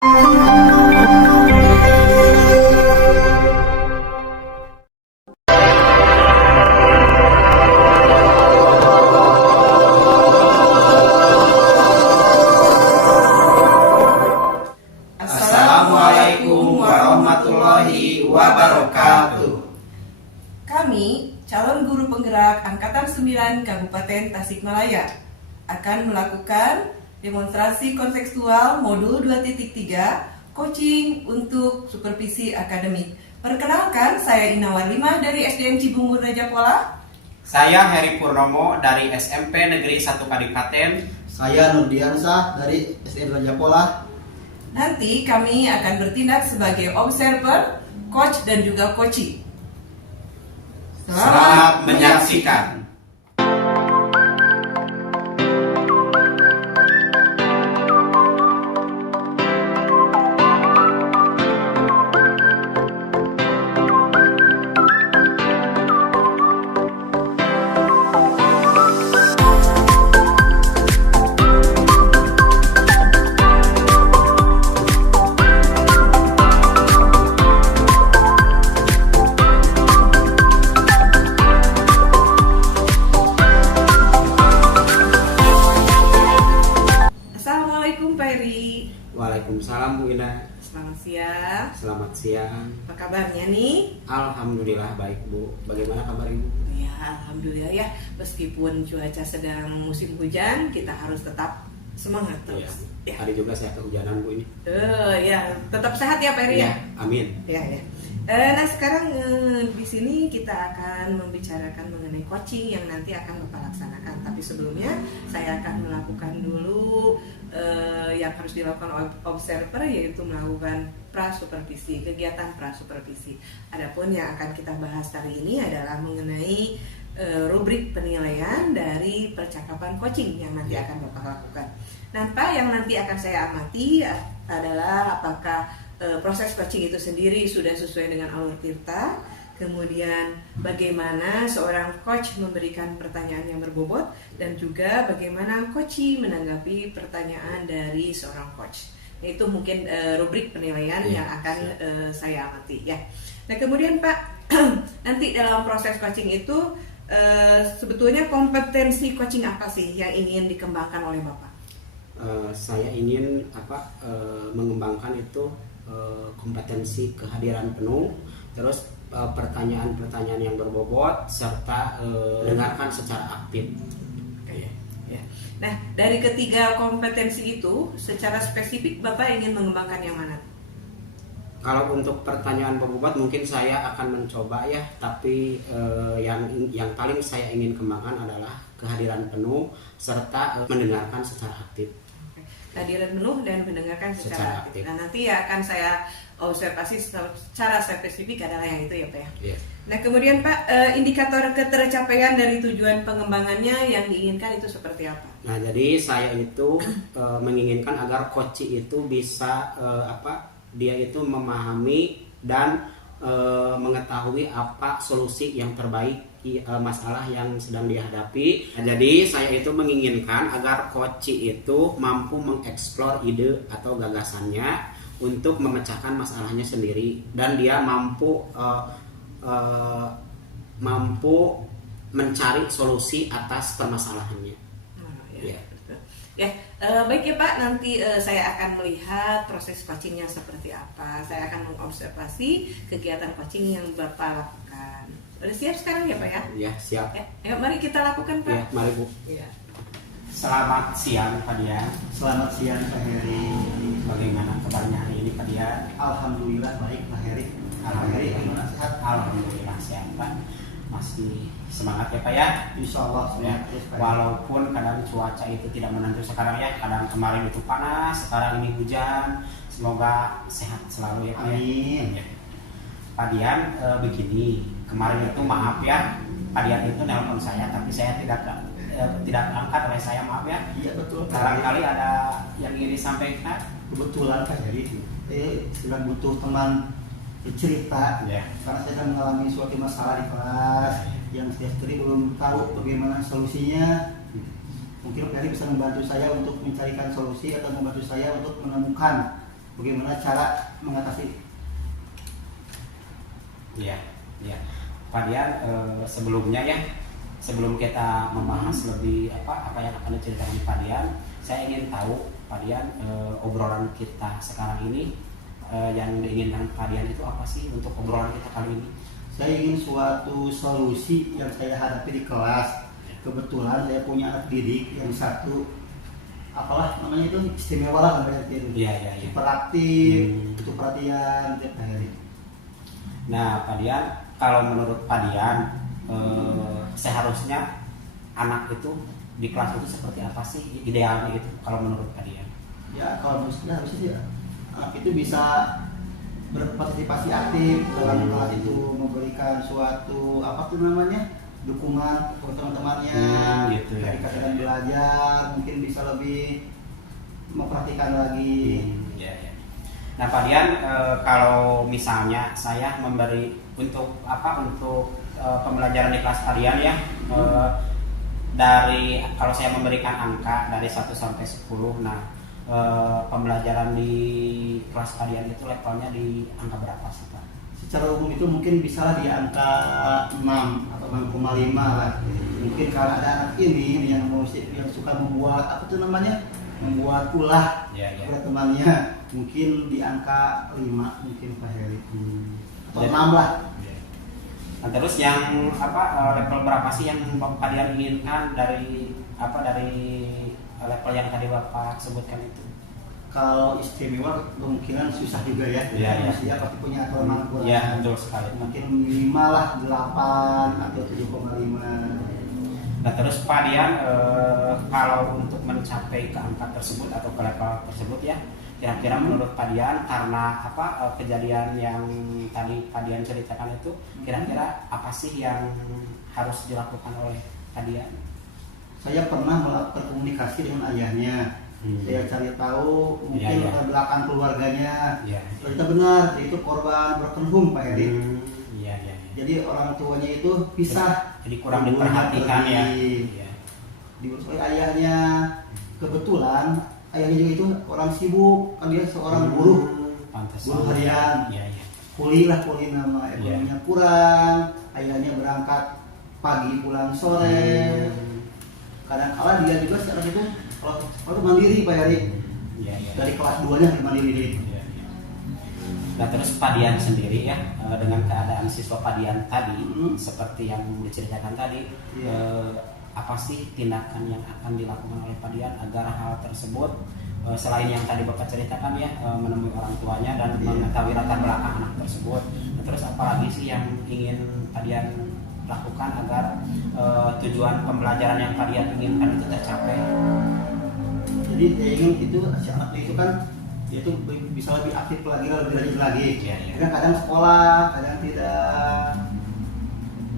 Assalamualaikum warahmatullahi wabarakatuh. Kami, calon guru penggerak Angkatan 9 Kabupaten Tasikmalaya, akan melakukan demonstrasi kontekstual modul 2.3 coaching untuk supervisi akademik. Perkenalkan, saya Ina Warlimah dari SDN Cibungur Raja Pola. Saya Heri Purnomo dari SMP Negeri 1 Kadipaten. Saya Nurdiansah dari SDN Raja Pola. Nanti kami akan bertindak sebagai observer, coach, dan juga coachee. Selamat menyaksikan. Waalaikumsalam Bu Ina. Selamat siang. Selamat siang. Apa kabarnya nih? Alhamdulillah baik Bu. Bagaimana kabar Ibu? Ya, alhamdulillah ya. Meskipun cuaca sedang musim hujan, kita harus tetap semangat terus. Ya. Hari juga saya kehujanan Bu ini. Ya, tetap sehat ya Pak Eri ya. Amin. Ya. Nah sekarang di sini kita akan membicarakan mengenai coaching yang nanti akan Bapak laksanakan. Tapi sebelumnya saya akan melakukan dulu yang harus dilakukan oleh observer, yaitu melakukan prasupervisi, kegiatan prasupervisi. Adapun yang akan kita bahas hari ini adalah mengenai rubrik penilaian dari percakapan coaching yang nanti akan Bapak lakukan. Nah Pak, yang nanti akan saya amati adalah apakah proses coaching itu sendiri sudah sesuai dengan alur tirta, kemudian bagaimana seorang coach memberikan pertanyaan yang berbobot, dan juga bagaimana coachee menanggapi pertanyaan dari seorang coach. Itu mungkin rubrik penilaian yang akan saya amati ya. Nah kemudian Pak, nanti dalam proses coaching itu sebetulnya kompetensi coaching apa sih yang ingin dikembangkan oleh Bapak? Saya ingin mengembangkan itu kompetensi kehadiran penuh, terus pertanyaan-pertanyaan yang berbobot, serta dengarkan secara aktif. Ya. Nah, dari ketiga kompetensi itu, secara spesifik Bapak ingin mengembangkan yang mana? Kalau untuk pertanyaan berbobot mungkin saya akan mencoba ya, tapi yang paling saya ingin kembangkan adalah kehadiran penuh serta mendengarkan secara aktif. Kehadiran penuh dan mendengarkan secara aktif. Nah nanti ya akan saya observasi secara spesifik adalah yang itu ya Pak ya. Yeah. Nah kemudian Pak, indikator ketercapaian dari tujuan pengembangannya yang diinginkan itu seperti apa? Nah jadi saya itu menginginkan agar coachee itu bisa dia itu memahami dan mengetahui apa solusi yang terbaik masalah yang sedang dihadapi. Nah, jadi saya itu menginginkan agar coachee itu mampu mengeksplor ide atau gagasannya untuk memecahkan masalahnya sendiri, dan dia mampu mencari solusi atas permasalahannya. Baik ya Pak, nanti saya akan melihat proses coachingnya seperti apa. Saya akan mengobservasi kegiatan coaching yang Bapak lakukan. Udah siap sekarang ya Pak ya? Ya siap. Ayo mari kita lakukan Pak. Ya, mari Bu. Ya. Selamat siang Pak Dian. Selamat siang Pak Heri. Bagaimana kabarnya hari ini Pak Dian? Alhamdulillah baik Pak Heri. Alhamdulillah sehat. Alhamdulillah sehat Pak. Masih semangat ya Pak ya? Insya Allah Ya. terus Pak. Walaupun kadang cuaca itu tidak menentu sekarang ya, kadang kemarin itu panas, sekarang ini hujan. Semoga sehat selalu ya Pak. Amin. Ya. Pak Dian, begini, kemarin itu maaf ya, Pak Dian itu nelpon saya, tapi saya tidak angkat oleh saya, maaf ya. Iya betul. Barangkali ada yang ingin disampaikan. Kebetulan Pak Heri, sedang butuh teman bercerita. Ya. Karena saya sedang mengalami suatu masalah di kelas yang saya sendiri belum tahu bagaimana solusinya. Mungkin Pak Heri bisa membantu saya untuk mencarikan solusi atau membantu saya untuk menemukan bagaimana cara mengatasi. Iya, iya. Pak Dian, sebelumnya ya, sebelum kita membahas lebih apa yang akan diceritakan Pak Dian, saya ingin tahu Pak Dian, obrolan kita sekarang ini yang diinginkan Pak Dian itu apa sih untuk obrolan kita kali ini? Saya ingin suatu solusi yang saya hadapi di kelas. Kebetulan saya punya anak didik yang satu apalah namanya itu istimewa lah berarti itu. Iya, iya, iya. Super aktif, butuh perhatian tiap hari. Nah, Pak Dian, kalau menurut Pak Dian, seharusnya anak itu di kelas itu seperti apa sih idealnya itu kalau menurut Pak Dian? Ya kalau harusnya sih ya, anak itu bisa berpartisipasi aktif dalam kelas itu, memberikan suatu apa tuh namanya dukungan untuk teman-temannya, gitu ya. ketika sedang belajar mungkin bisa lebih memperhatikan lagi. Ya, ya. Nah Pak Dian, kalau misalnya saya memberi untuk pembelajaran di kelas Pak Dian ya, dari kalau saya memberikan angka dari 1 sampai 10, nah pembelajaran di kelas Pak Dian itu levelnya di angka berapa sih Pak? Secara umum itu mungkin bisa di angka 6 atau 6,5 lah. Mungkin karena ada anak ini yang suka membuat apa tuh namanya, membuat ulah kepada temannya, mungkin di angka 5 mungkin Pak Heri, atau 6 lah. Nah, terus yang level berapa sih yang Pak Dian inginkan dari level yang tadi Bapak sebutkan itu? Kalau istimewa kemungkinan susah juga ya. Manusia pasti punya kelemahan. Iya, betul sekali. Mungkin 5 lah, 8 atau 7,5. Nah terus Pak Dian, kalau untuk mencapai ke angka tersebut atau ke level tersebut ya, kira-kira menurut Pak Dian karena kejadian yang tadi Pak Dian ceritakan itu, kira-kira apa sih yang harus dilakukan oleh Pak Dian? Saya pernah melakukan komunikasi dengan ayahnya. Saya cari tahu mungkin latar belakang keluarganya. Ternyata benar, itu korban broken home Pak Heri. Jadi orang tuanya itu pisah. Jadi kurang diperhatikan ya. Diurus oleh ayahnya. Kebetulan ayahnya juga itu orang sibuk, kan dia seorang buruh harian. Kuli nama ekonominya kurang. Ayahnya berangkat pagi pulang sore. Kadang-kala dia juga sekarang itu kalau mandiri Pak Heri. Dari kelas 2-nya mandiri. Nah terus Pak Dian sendiri ya, dengan keadaan siswa Pak Dian tadi seperti yang diceritakan tadi, apa sih tindakan yang akan dilakukan oleh Pak Dian agar hal tersebut selain yang tadi Bapak ceritakan ya, menemui orang tuanya dan mengetahui latar belakang anak tersebut. Nah, terus apalagi sih yang ingin Pak Dian lakukan agar tujuan pembelajaran yang Pak Dian inginkan itu tercapai? Jadi saya ingin itu si anak itu kan dia itu bisa lebih aktif lagi, lebih rajin lagi. Kadang sekolah, kadang tidak.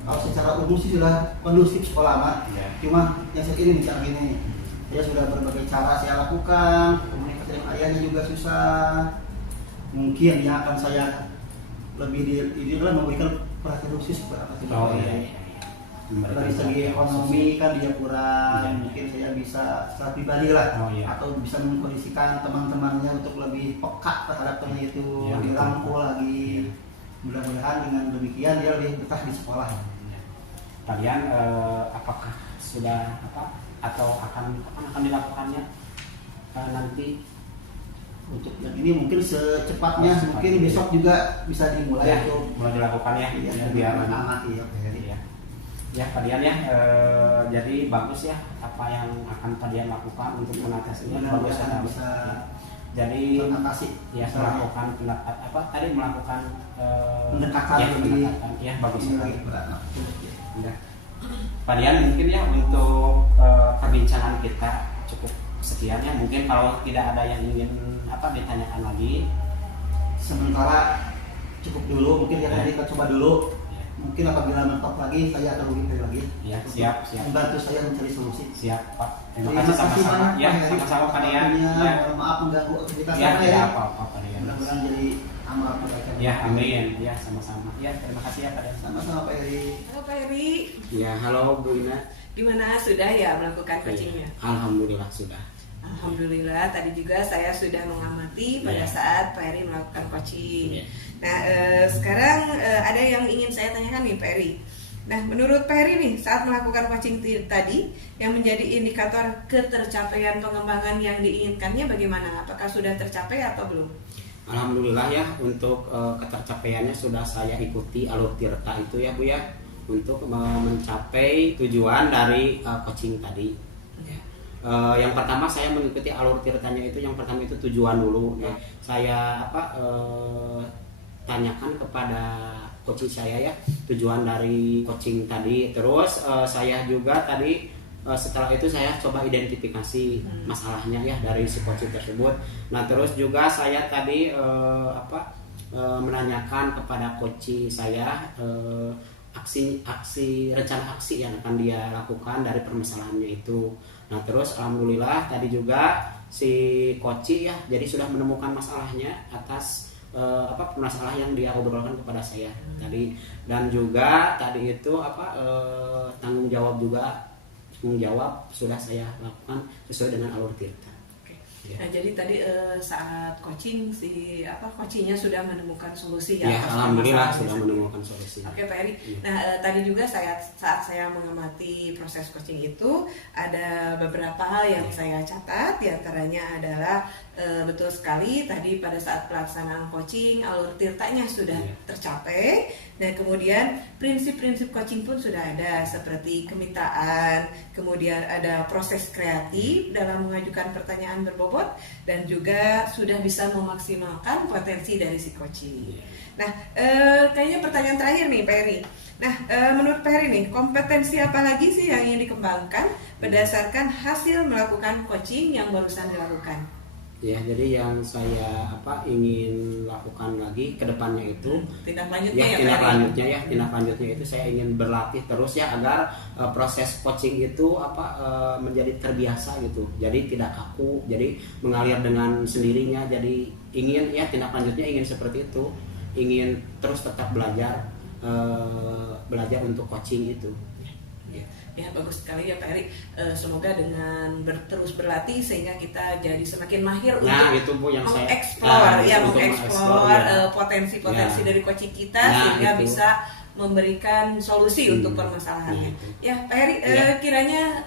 Kalau secara umum sih sudah kondusif sekolah mah. Cuma yang saat ini bicara gini, saya sudah berbagai cara saya lakukan, komunikasi dengan ayahnya juga susah. Mungkin yang akan saya lebih ini adalah memberikan perhatian khusus kepada anak. Dari segi ekonomi kan dia kurang, mungkin saya bisa secara pribadi lah, atau bisa mengkondisikan teman-temannya untuk lebih peka terhadap teman itu, dirangkul lagi. Mudah-mudahan dengan demikian dia lebih betah di sekolah. Kalian apakah sudah atau akan dilakukannya nanti? Untuk yang ini mungkin secepatnya, mungkin besok juga bisa dimulai itu mulai dilakukan ya, biar anak ya Pak Dian ya, jadi bagus ya apa yang akan Pak Dian lakukan untuk mengatasinya. Bagus ya, bisa jadi mengatasi ya, melakukan melakukan pendekatan ya, bagus sekali. Pak Dian, mungkin ya untuk perbincangan kita cukup sekian ya, mungkin kalau tidak ada yang ingin ditanyakan lagi sementara cukup dulu, mungkin yang tadi kita coba dulu. Mungkin apabila mentok lagi saya akan lebih lagi. Ya, siap. Membantu saya mencari solusi. Siap, Pak. Terima kasih sama-sama. Ya, sama-sama Pak Dian. Ya, maaf mengganggu aktivitas saya. Ya, tidak apa-apa Pak Dian. Mudah-mudahan jadi amal kebaikan. Ya, amin. Ya, sama-sama. Ya, terima kasih ya Pak Dian. Sama-sama Pak Heri. Halo Pak Heri. Ya, halo Bu Ina. Gimana, sudah ya melakukan coachingnya? Alhamdulillah sudah. Alhamdulillah tadi juga saya sudah mengamati pada saat Pak Eri melakukan coaching. Nah sekarang ada yang ingin saya tanyakan nih Pak Eri. Nah menurut Pak Eri nih saat melakukan coaching tadi yang menjadi indikator ketercapaian pengembangan yang diinginkannya bagaimana? Apakah sudah tercapai atau belum? Alhamdulillah ya, untuk ketercapaiannya sudah saya ikuti alur tirta itu ya Bu ya, untuk mencapai tujuan dari coaching tadi. Yang pertama saya mengikuti alur tirtanya itu, yang pertama itu tujuan dulu. Nah, saya tanyakan kepada coaching saya ya, tujuan dari coaching tadi. Terus saya juga tadi setelah itu saya coba identifikasi masalahnya ya dari si coaching tersebut. Nah, terus juga saya tadi menanyakan kepada coaching saya rencana aksi yang akan dia lakukan dari permasalahannya itu. Nah terus alhamdulillah tadi juga si coach ya jadi sudah menemukan masalahnya atas masalah yang dia obrolkan kepada saya tadi, dan juga tadi itu tanggung jawab sudah saya lakukan sesuai dengan alur tirta. Ya. Nah, jadi tadi saat coaching coachingnya sudah menemukan solusi ya. Ya alhamdulillah sudah menemukan solusi. Oke Pak Eri. Nah tadi juga saat saya mengamati proses coaching itu ada beberapa hal yang saya catat. Diantaranya adalah betul sekali tadi pada saat pelaksanaan coaching alur tirtanya sudah tercapai. Dan kemudian prinsip-prinsip coaching pun sudah ada seperti kemitraan, kemudian ada proses kreatif dalam mengajukan pertanyaan berbobot, dan juga sudah bisa memaksimalkan potensi dari si coaching. Nah, kayaknya pertanyaan terakhir nih Pak Eri. Nah, menurut Pak Eri nih, kompetensi apa lagi sih yang ingin dikembangkan berdasarkan hasil melakukan coaching yang barusan dilakukan? Ya, jadi yang saya ingin lakukan lagi ke depannya itu tindak lanjutnya tindak lanjutnya itu saya ingin berlatih terus ya agar proses coaching itu menjadi terbiasa gitu. Jadi tidak kaku, jadi mengalir dengan sendirinya. Jadi ingin ya tindak lanjutnya ingin seperti itu. Ingin terus tetap belajar untuk coaching itu. Ya bagus sekali ya Pak Eri. Semoga dengan terus berlatih sehingga kita jadi semakin mahir untuk mengeksplor potensi-potensi dari coaching kita sehingga bisa memberikan solusi untuk permasalahannya. Ya Pak Eri, kiranya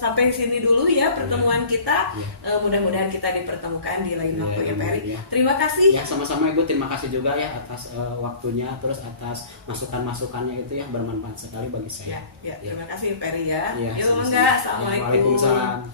sampai sini dulu ya pertemuan kita. Mudah-mudahan kita dipertemukan di lain waktu ya Pak Eri. Terima kasih. Ya sama-sama Ibu, terima kasih juga ya atas waktunya, terus atas masukan-masukannya itu ya bermanfaat sekali bagi saya. Terima kasih Pak Eri ya. Yuk Assalamualaikum. Waalaikumsalam.